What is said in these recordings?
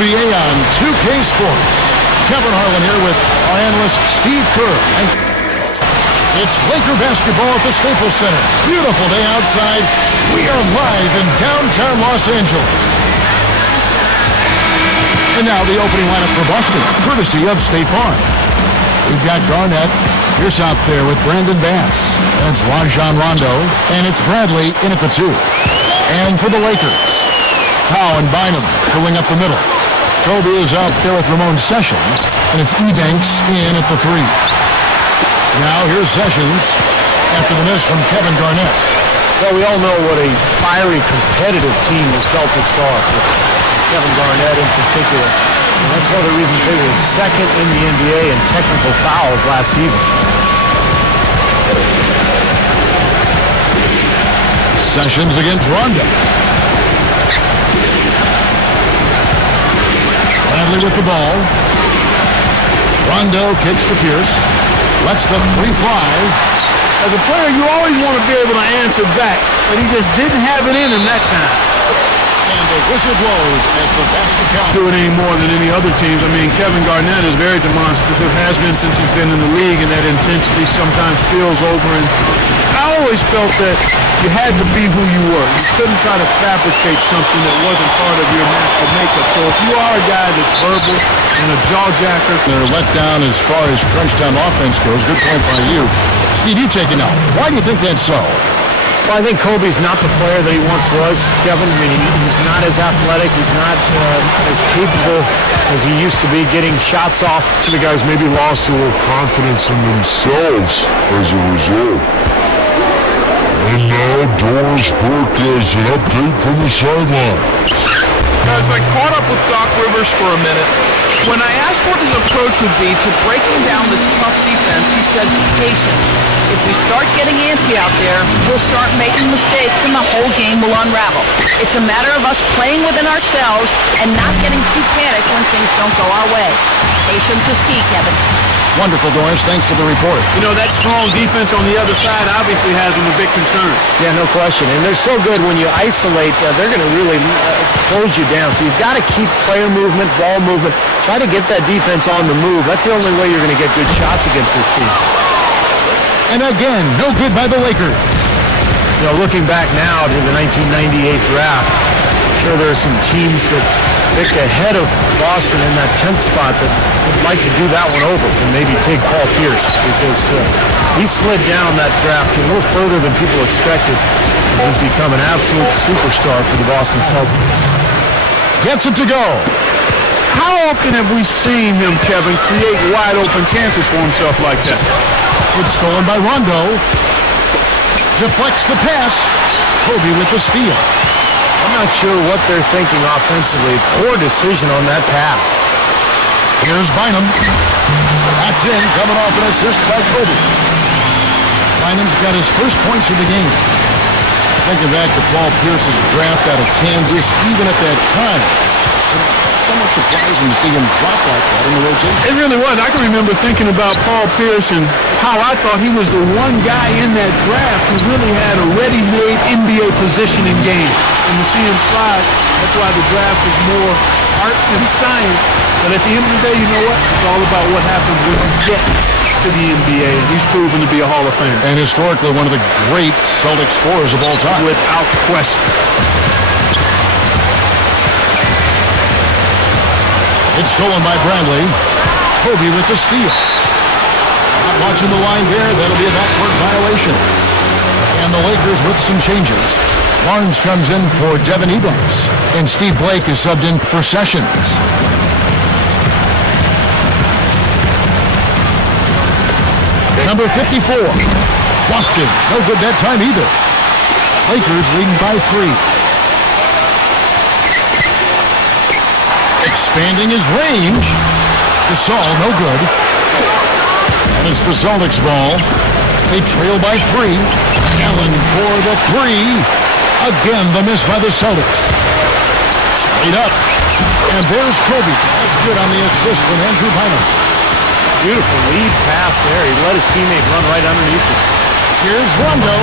NBA on 2K Sports. Kevin Harlan here with our analyst Steve Kerr. It's Laker basketball at the Staples Center. Beautiful day outside. We are live in downtown Los Angeles. And now the opening lineup for Boston, courtesy of State Farm. We've got Garnett. Here's out there with Brandon Bass. That's Rajon Rondo. And it's Bradley in at the 2. And for the Lakers, Howe and Bynum filling up the middle. Kobe is out there with Ramon Sessions. And it's Ebanks in at the 3. Now here's Sessions after the miss from Kevin Garnett. Well, we all know what a fiery, competitive team the Celtics are, with Kevin Garnett in particular. And that's one of the reasons they were second in the NBA in technical fouls last season. Sessions against Rondo. Bradley with the ball. Rondo kicks to Pierce. Lets the 3 fly. As a player, you always want to be able to answer back, but he just didn't have it in him that time. And the whistle blows as the basket count. Do it any more than any other teams. I mean, Kevin Garnett is very demonstrative. Has been since he's been in the league, and that intensity sometimes spills over. And I always felt that you had to be who you were. You couldn't try to fabricate something that wasn't part of your natural makeup. So if you are a guy that's verbal and a jawjacker, they're let down as far as crunch time offense goes. Good point by you. Steve, you take it now. Why do you think that's so? Well, I think Kobe's not the player that he once was, Kevin. I mean, he's not as athletic. He's not as capable as he used to be getting shots off. So the guys maybe lost a little confidence in themselves as a result. And now Doris Burke has an update from the sideline. Guys, I caught up with Doc Rivers for a minute. When I asked what his approach would be to breaking down this tough defense, he said, patience. If we start getting antsy out there, we'll start making mistakes and the whole game will unravel. It's a matter of us playing within ourselves and not getting too panicked when things don't go our way. Patience is key, Kevin. Wonderful, Doris. Thanks for the report. you know, that strong defense on the other side obviously has them a big concern. Yeah, no question. And they're so good when you isolate, they're going to really close you down. So you've got to keep player movement, ball movement. Try to get that defense on the move. That's the only way you're going to get good shots against this team. And again, no good by the Lakers. You know, looking back now to the 1998 draft, I'm sure there are some teams that picked ahead of Boston in that 10th spot that would like to do that one over and maybe take Paul Pierce, because he slid down that draft a little further than people expected. And he's become an absolute superstar for the Boston Celtics. Gets it to go. How often have we seen him, Kevin, create wide open chances for himself like that? It's stolen by Rondo. Deflects the pass. Kobe with the steal. I'm not sure what they're thinking offensively. Poor decision on that pass. Here's Bynum. That's in, coming off an assist by Kobe. Bynum's got his first points of the game. Thinking back to Paul Pierce's draft out of Kansas, even at that time, somewhat surprising to see him drop like that in the rotation. It really was. I can remember thinking about Paul Pierce and how I thought he was the one guy in that draft who really had a ready-made NBA positioning game. And to see him slide, that's why the draft is more art than science. But at the end of the day, you know what? It's all about what happens when you get to the NBA. And he's proven to be a Hall of Famer. And historically, one of the great Celtic scorers of all time. Without question. It's stolen by Bradley. Kobe with the steal. Not watching the line there. That'll be a backcourt violation. And the Lakers with some changes. Barnes comes in for Devin Ebanks. And Steve Blake is subbed in for Sessions. Number 54. Boston. No good that time either. Lakers leading by 3. Expanding his range. Gasol, no good. And it's the Celtics ball. They trail by 3. Allen for the 3. Again, the miss by the Celtics. Straight up. And there's Kobe. That's good on the assist from Andrew Bynum. Beautiful lead pass there. He let his teammate run right underneath it. Here's Rondo.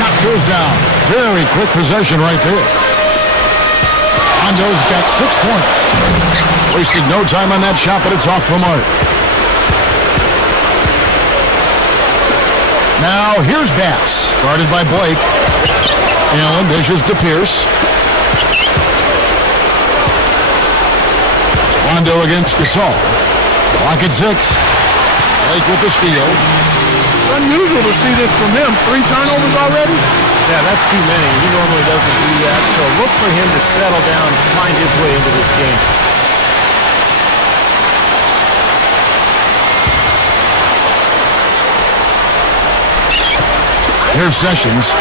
Shot goes down. Very quick possession right there. Rondo's got 6 points. Wasted no time on that shot, but it's off the mark. Now, here's Bass, guarded by Blake. Allen dishes to Pierce. Rondo against Gasol. Clock at 6. Blake with the steal. It's unusual to see this from him. 3 turnovers already? Yeah, that's too many. He normally doesn't do that. So look for him to settle down and find his way into this game. Here's Sessions,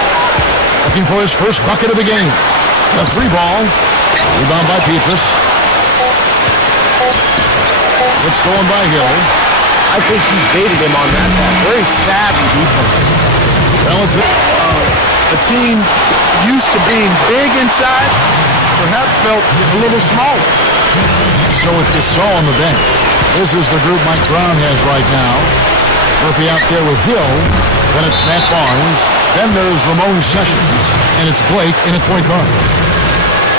looking for his first bucket of the game. A 3 ball. Rebound by Petrus. It's stolen by Hill. I think he baited him on that ball. Very savvy defense. Well, it's A team used to being big inside perhaps felt a little smaller. so with Gasol on the bench. This is the group Mike Brown has right now. Murphy out there with Hill. Then it's Matt Barnes. Then there's Ramon Sessions. And it's Blake in at point guard.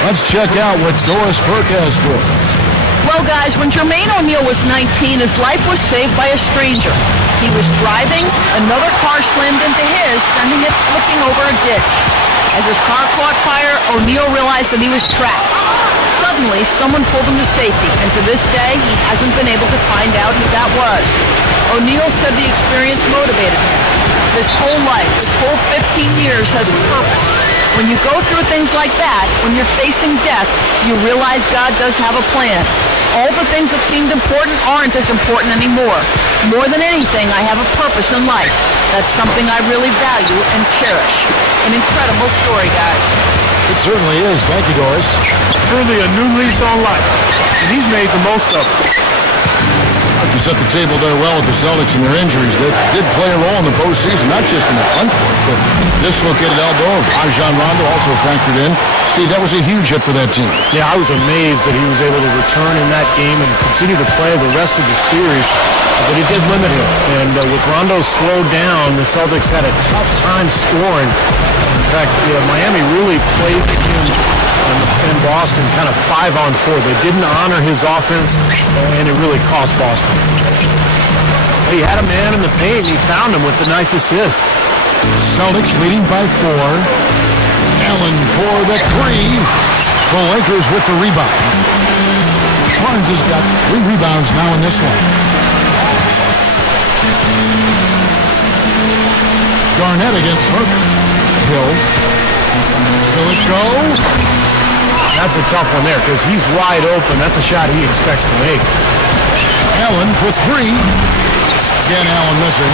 Let's check out what Doris Burke has for us. Well, guys, when Jermaine O'Neal was 19, his life was saved by a stranger. He was driving, another car slammed into his, sending it flipping over a ditch. As his car caught fire, O'Neal realized that he was trapped. Suddenly, someone pulled him to safety, and to this day, he hasn't been able to find out who that was. O'Neal said the experience motivated him. This whole life, this whole 15 years has a purpose. When you go through things like that, when you're facing death, you realize God does have a plan. All the things that seemed important aren't as important anymore. More than anything, I have a purpose in life. That's something I really value and cherish. An incredible story, guys. It certainly is. Thank you, Doris. Truly a new lease on life. And he's made the most of it. You set the table there well with the Celtics and their injuries. They did play a role in the postseason, not just in the front court, but dislocated elbow of Rajon Rondo also factored in. Steve, that was a huge hit for that team. Yeah, I was amazed that he was able to return in that game and continue to play the rest of the series, but it did limit him. And with Rondo slowed down, the Celtics had a tough time scoring. In fact, Miami really played him in Boston kind of 5-on-4. They didn't honor his offense, and it really cost Boston. He had a man in the paint. He found him with a nice assist. Celtics leading by 4. Allen for the 3. The Lakers with the rebound. Barnes has got 3 rebounds now in this one. Garnett against Murphy. Hill. Will it go? That's a tough one there because he's wide open. That's a shot he expects to make. Allen for 3. Again, Allen missing.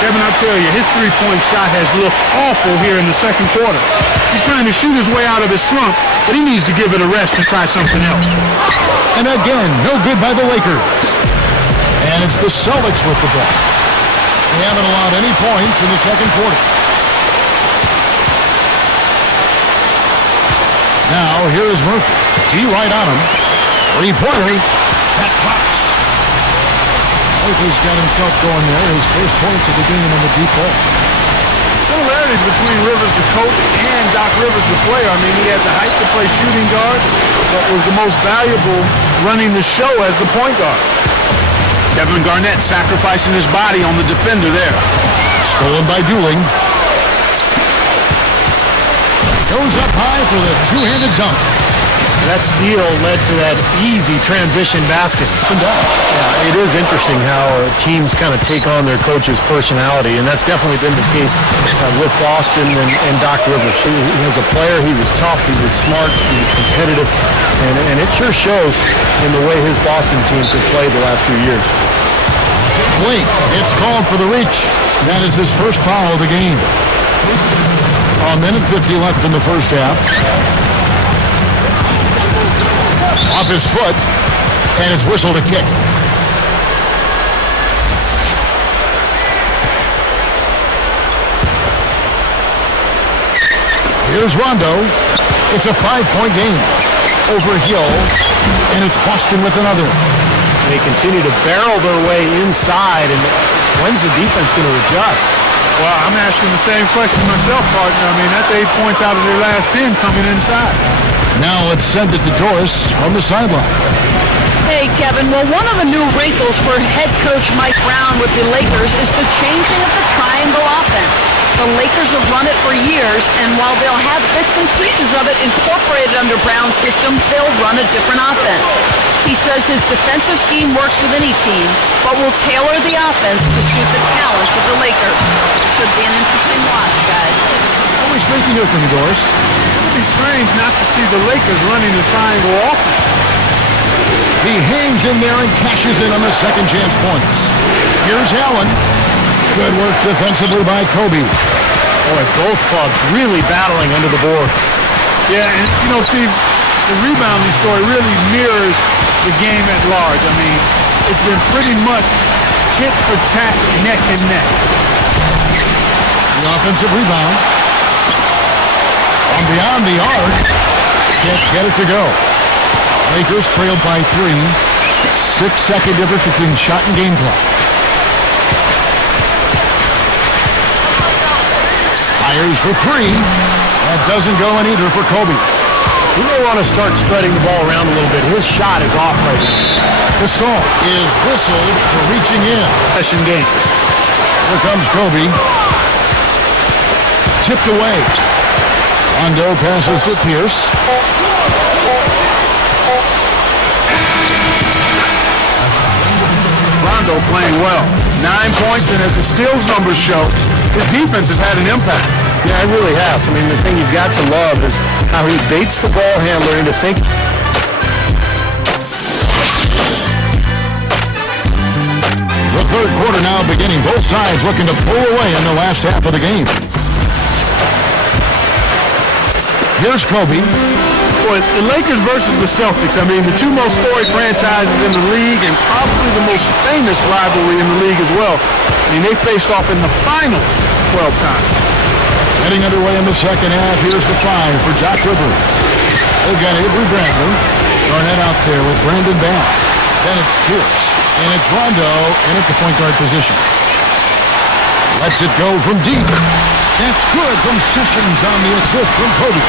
Kevin, I'll tell you, his three-point shot has looked awful here in the second quarter. He's trying to shoot his way out of his slump, but he needs to give it a rest and try something else. And again, no good by the Lakers. And it's the Celtics with the ball. They haven't allowed any points in the second quarter. Now, here is Murphy. T right on him. 3-pointer. That drops. Murphy's got himself going there. His first points of the game on the deep ball. Similarities between Rivers the coach and Doc Rivers the player. I mean, he had the height to play shooting guard, but was the most valuable running the show as the point guard. Kevin Garnett sacrificing his body on the defender there. Stolen by Dooling. Goes up high for the two-handed dunk. That steal led to that easy transition basket. Yeah, it is interesting how teams kind of take on their coach's personality, and that's definitely been the case with Boston and Doc Rivers. He was a player, he was tough, he was smart, he was competitive, and it sure shows in the way his Boston teams have played the last few years. Blake, it's called for the reach. That is his first foul of the game. A minute 50 left in the first half. Off his foot, and it's whistled a kick. Here's Rondo. It's a 5-point game over Hill, and it's Boston with another. They continue to barrel their way inside, and when's the defense going to adjust? Well, I'm asking the same question myself, partner. I mean, that's 8 points out of their last 10 coming inside. Now let's send it to Doris from the sideline. Hey, Kevin. Well, one of the new wrinkles for head coach Mike Brown with the Lakers is the changing of the triangle offense. The Lakers have run it for years, and while they'll have bits and pieces of it incorporated under Brown's system, they'll run a different offense. He says his defensive scheme works with any team, but will tailor the offense to suit the talents of the Lakers. Should be an interesting watch, guys. Always great to hear from you, Doris. It would be strange not to see the Lakers running the triangle offense. He hangs in there and cashes in on the second chance points. Here's Allen. Good work defensively by Kobe. Boy, both clubs really battling under the board. Yeah, and Steve, the rebounding story really mirrors the game at large. I mean, it's been pretty much tit for tat, neck and neck. The offensive rebound. From beyond the arc. Can't get it to go. Lakers trailed by 3. 6-second difference between shot and game clock. Fires for 3. That doesn't go in either for Kobe. He may want to start spreading the ball around a little bit. His shot is off right now. Gasol is whistled for reaching in. Session game. Here comes Kobe. Tipped away. Rondo passes to Pierce. Rondo playing well. 9 points, and as the steals numbers show, his defense has had an impact. Yeah, it really has. I mean, the thing you've got to love is how he baits the ball handler into thinking. The third quarter now beginning. Both sides looking to pull away in the last half of the game. Here's Kobe. Boy, the Lakers versus the Celtics, I mean, the two most storied franchises in the league and probably the most famous rivalry in the league as well. I mean, they faced off in the finals 12 times. Heading underway in the second half. Here's the 5 for Doc Rivers. They've got Avery Bradley. Garnett out there with Brandon Bass. Then it's Pierce. And it's Rondo in at the point guard position. Lets it go from deep. That's good from Sessions on the assist from Kobe.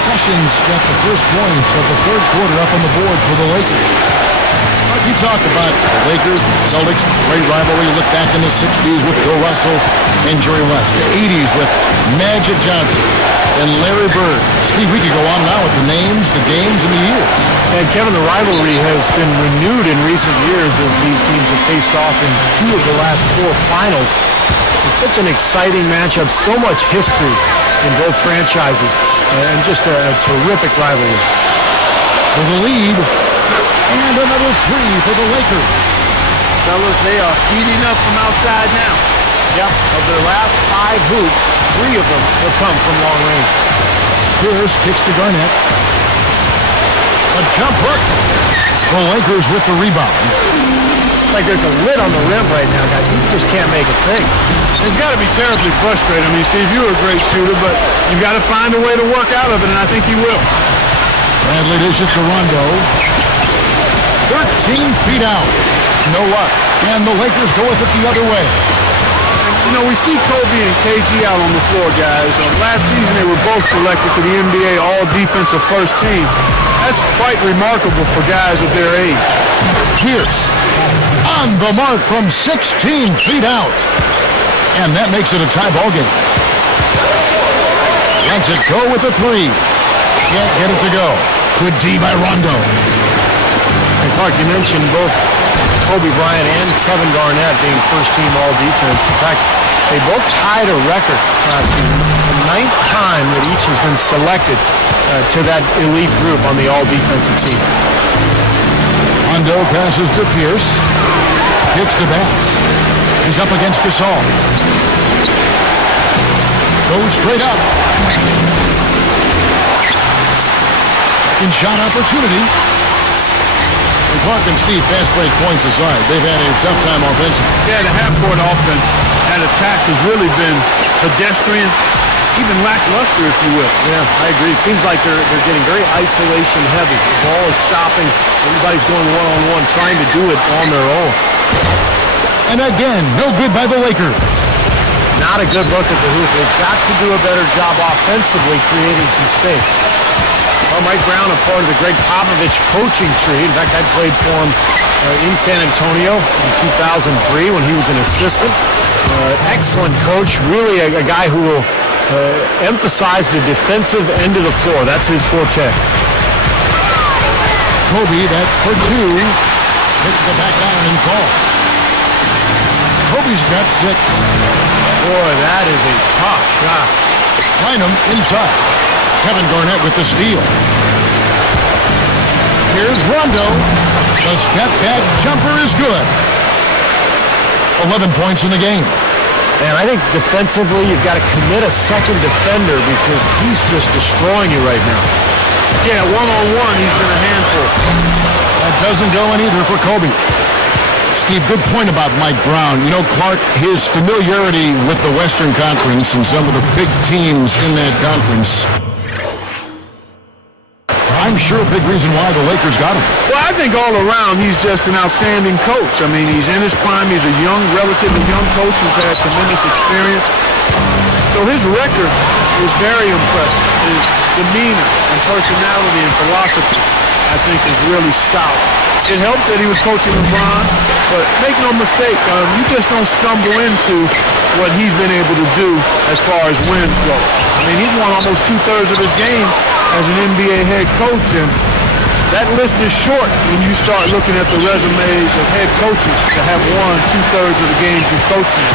Sessions got the first points of the third quarter up on the board for the Lakers. Like you talk about the Lakers and Celtics, great rivalry. You look back in the 60s with Bill Russell and Jerry West. The 80s with Magic Johnson and Larry Bird. Steve, we could go on now with the names, the games, and the years. And Kevin, the rivalry has been renewed in recent years as these teams have faced off in 2 of the last 4 finals. It's such an exciting matchup, so much history in both franchises, and just a terrific rivalry. For the lead, and another 3 for the Lakers. Fellas, they are heating up from outside now. Yep, of their last 5 hoops, 3 of them have come from long range. Pierce kicks to Garnett. A jump hook. The Lakers with the rebound. It's like there's a lid on the rim right now, guys. He just can't make a thing. It's got to be terribly frustrating. I mean, Steve, you're a great shooter, but you've got to find a way to work out of it, and I think he will. Bradley dishes to Rondo. 13 feet out. No luck. And the Lakers go with it the other way. We see Kobe and KG out on the floor, guys. Last season, they were both selected to the NBA All-Defensive First Team. That's quite remarkable for guys of their age. Pierce on the mark from 16 feet out. And that makes it a tie ball game. Lets it go with a 3. Can't get it to go. Good D by Rondo. And Clark, you mentioned both Kobe Bryant and Kevin Garnett being first-team All-Defense. In fact, they both tied a record last season. The 9th time that each has been selected to that elite group on the All-Defensive team. Rondo passes to Pierce. Kicks to Bass. He's up against Gasol. Goes straight up. Second shot opportunity. And Clark and Steve, fast break points aside, they've had a tough time offensively. Yeah, the half-court offense, that attack has really been pedestrian, even lackluster, if you will. Yeah, I agree. It seems like they're getting very isolation heavy. The ball is stopping. Everybody's going one-on-one, trying to do it on their own. And again, no good by the Lakers. Not a good look at the hoop. They've got to do a better job offensively creating some space. Well, Mike Brown, a part of the Greg Popovich coaching tree. In fact, I played for him in San Antonio in 2003 when he was an assistant. Excellent coach, really a guy who will emphasize the defensive end of the floor. That's his forte. Kobe, that's for two. Hits the back iron and falls. Kobe's got 6. Boy, that is a tough shot. Bynum inside. Kevin Garnett with the steal. Here's Rondo. The step-back jumper is good. 11 points in the game. And I think defensively, you've got to commit a second defender because he's just destroying you right now. Yeah, one-on-one, he's been a handful. That doesn't go in either for Kobe. Steve, good point about Mike Brown. You know, Clark, his familiarity with the Western Conference and some of the big teams in that conference, I'm sure a big reason why the Lakers got him. Well, I think all around he's just an outstanding coach. I mean, he's in his prime. He's a relatively young coach who's had tremendous experience. So his record is very impressive. His demeanor and personality and philosophy, I think, is really solid. It helps that he was coaching LeBron, but make no mistake, you just don't stumble into what he's been able to do as far as wins go. I mean, he's won almost 2/3 of his games as an NBA head coach, and that list is short when you start looking at the resumes of head coaches that have won 2/3 of the games he's coaching.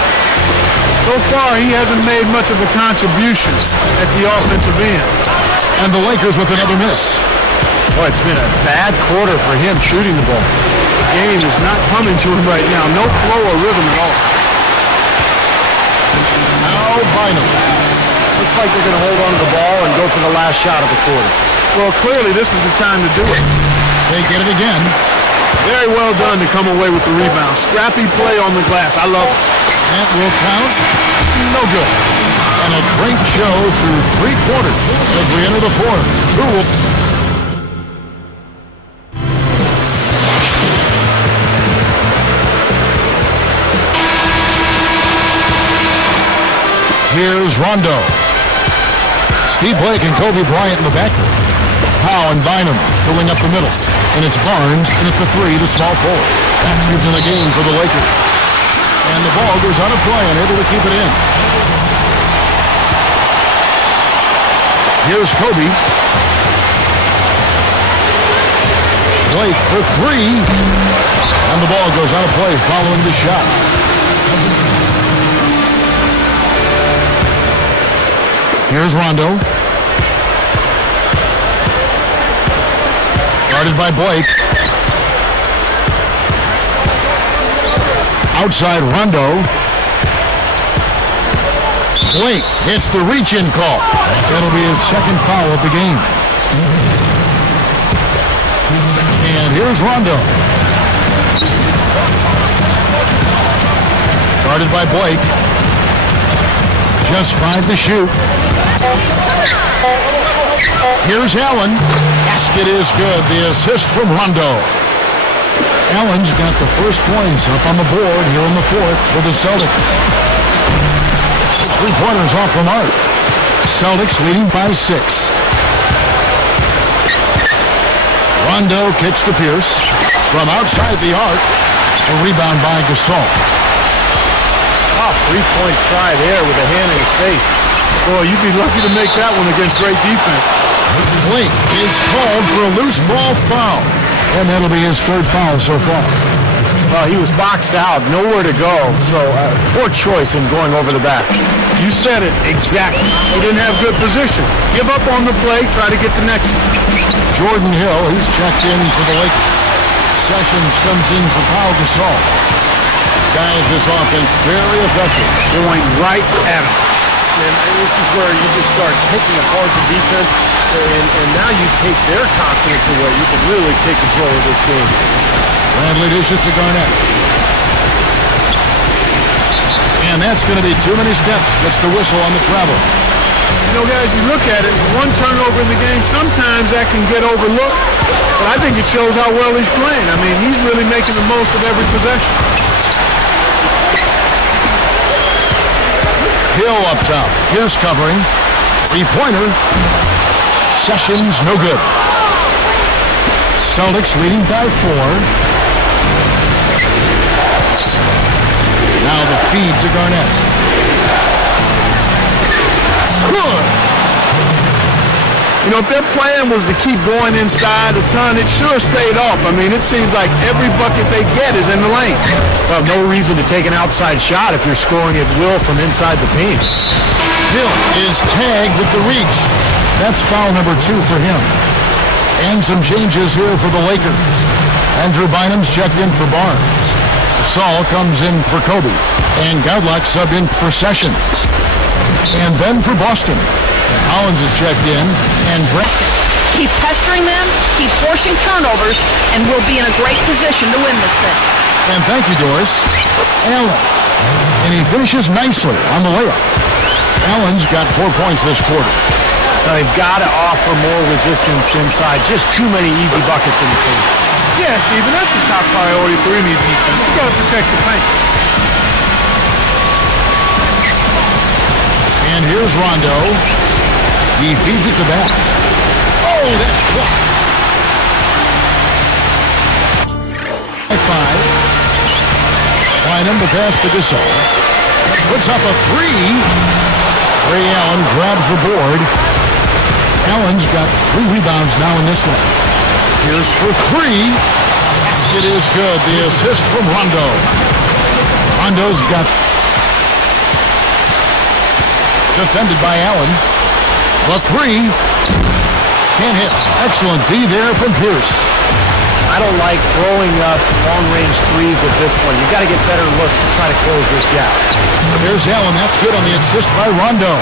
So far, he hasn't made much of a contribution at the offensive end. And the Lakers with another miss. Boy, it's been a bad quarter for him shooting the ball. The game is not coming to him right now. No flow or rhythm at all. Now Bynum. Looks like they're going to hold on to the ball and go for the last shot of the quarter. Well, clearly this is the time to do it. They get it again. Very well done to come away with the rebound. Scrappy play on the glass. I love it. That will count. No good. And a great show through 3 quarters as we enter the 4th. Who will... Here's Rondo. Steve Blake and Kobe Bryant in the backcourt. Howe and Bynum filling up the middle. And it's Barnes in at the 3, the small forward. That's who's in the game for the Lakers. And the ball goes out of play and able to keep it in. Here's Kobe. Blake for 3. And the ball goes out of play following the shot. Here's Rondo. Guarded by Blake. Outside Rondo. Blake hits the reach-in call. That'll be his second foul of the game. And here's Rondo. Guarded by Blake. Just 5 to shoot. Here's Allen. Basket is good. The assist from Rondo. Allen's got the first points up on the board here in the 4th for the Celtics. 3-pointers off the mark. Celtics leading by 6. Rondo kicks to Pierce. From outside the arc. A rebound by Gasol. Tough 3-point try there with a hand in his face. Boy, you'd be lucky to make that one against great defense. Blake is called for a loose ball foul. And that'll be his 3rd foul so far. Well, he was boxed out, nowhere to go, so poor choice in going over the back. You said it exactly. He didn't have good position. Give up on the play, try to get the next one. Jordan Hill, he's checked in for the Lakers. Sessions comes in for Pau Gasol. Guys, this offense very effective. Going right at him. And this is where you just start picking apart the defense, and now you take their confidence away. You can really take control of this game. Bradley dishes to Garnett. And that's going to be too many steps. Gets the whistle on the travel. You know, guys, you look at it, one turnover in the game, sometimes that can get overlooked, but I think it shows how well he's playing. I mean, he's really making the most of every possession. Hill up top. Pierce covering. 3-pointer. Sessions, no good. Celtics leading by 4. Now the feed to Garnett. Good. You know, if their plan was to keep going inside a ton, it sure stayed off. I mean, it seems like every bucket they get is in the lane. Well, no reason to take an outside shot if you're scoring at will from inside the paint. Hill is tagged with the reach. That's foul number 2 for him. And some changes here for the Lakers. Andrew Bynum's checked in for Barnes. Saul comes in for Kobe. And Godlock subbed in for Sessions. And then for Boston, Collins is checked in. And keep pestering them, keep forcing turnovers, and we'll be in a great position to win this thing. And thank you, Doris. Allen. And he finishes nicely on the layup. Allen's got 4 points this quarter. Now, they've got to offer more resistance inside. Just too many easy buckets in the paint. Yeah, Stephen, that's the top priority for any defense. You got to protect the paint. And here's Rondo. He feeds it to Bass. Oh, that's blocked. 5. Bynum to pass to Gasol. Puts up a 3. Ray Allen grabs the board. Allen's got 3 rebounds now in this one. Here's for 3. Basket is good. The assist from Rondo. Rondo's got defended by Allen. The 3. Can't hit. Excellent D there from Pierce. I don't like throwing up long-range threes at this point. You've got to get better looks to try to close this gap. There's Allen. That's good on the assist by Rondo.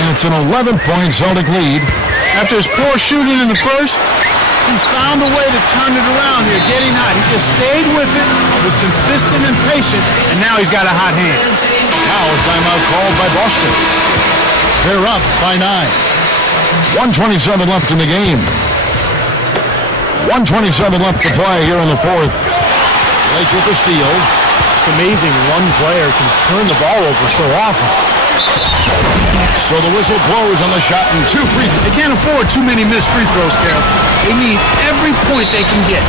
And it's an 11-point Celtic lead. After his poor shooting in the first, he's found a way to turn it around here, getting hot. He just stayed with it, was consistent and patient, and now he's got a hot hand. Now a timeout called by Boston. They're up by 9. 1:27 left in the game. 1:27 left to play here in the fourth. Lake with the steal. It's amazing one player can turn the ball over so often. So the whistle blows on the shot and 2 free throws. They can't afford too many missed free throws, Carol. They need every point they can get.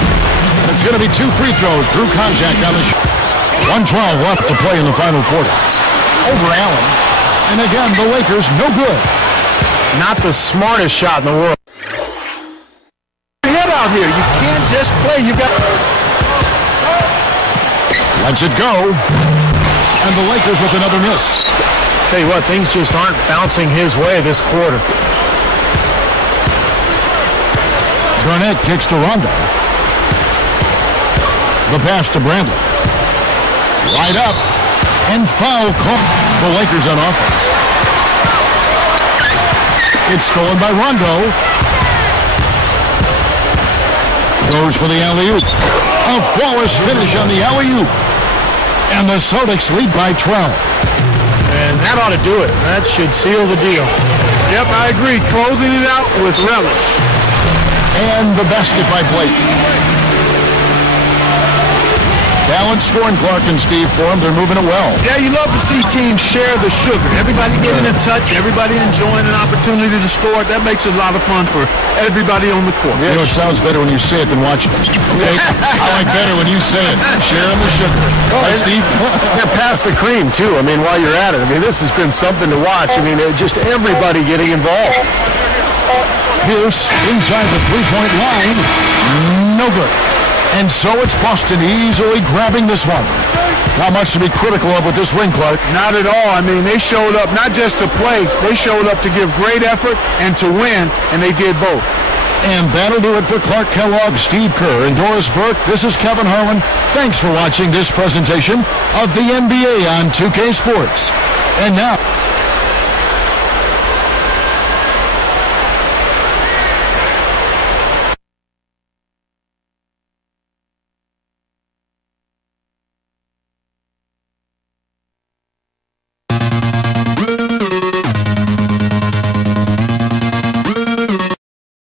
It's going to be 2 free throws. Drew contact on the shot. 1:12 left to play in the final quarter. Over Allen. And again, the Lakers no good. Not the smartest shot in the world. Head out here. You can't just play. You got. Lets it go. And the Lakers with another miss. Tell you what, things just aren't bouncing his way this quarter. Garnett kicks to Rondo. The pass to Bradley. Right up. And foul call. The Lakers on offense. It's stolen by Rondo. Goes for the alley-oop. A flawless finish on the alley-oop. And the Celtics lead by 12. And that ought to do it. That should seal the deal. Yep, I agree. Closing it out with relish. And the basket by Blake. Balanced scoring, Clark and Steve for them. They're moving it well. Yeah, you love to see teams share the sugar. Everybody getting in touch, everybody enjoying an opportunity to score. That makes it a lot of fun for everybody on the court. You know, it sounds better when you say it than watching it. Okay? I like better when you say it. Sharing the sugar. Right, Steve? Yeah, pass the cream, too. I mean, while you're at it. I mean, this has been something to watch. I mean, just everybody getting involved. Pierce inside the three-point line. No good. And so it's Boston easily grabbing this one. Not much to be critical of with this win, Clark. Not at all. I mean, they showed up not just to play. They showed up to give great effort and to win, and they did both. And that'll do it for Clark Kellogg, Steve Kerr, and Doris Burke. This is Kevin Harlan. Thanks for watching this presentation of the NBA on 2K Sports. And now...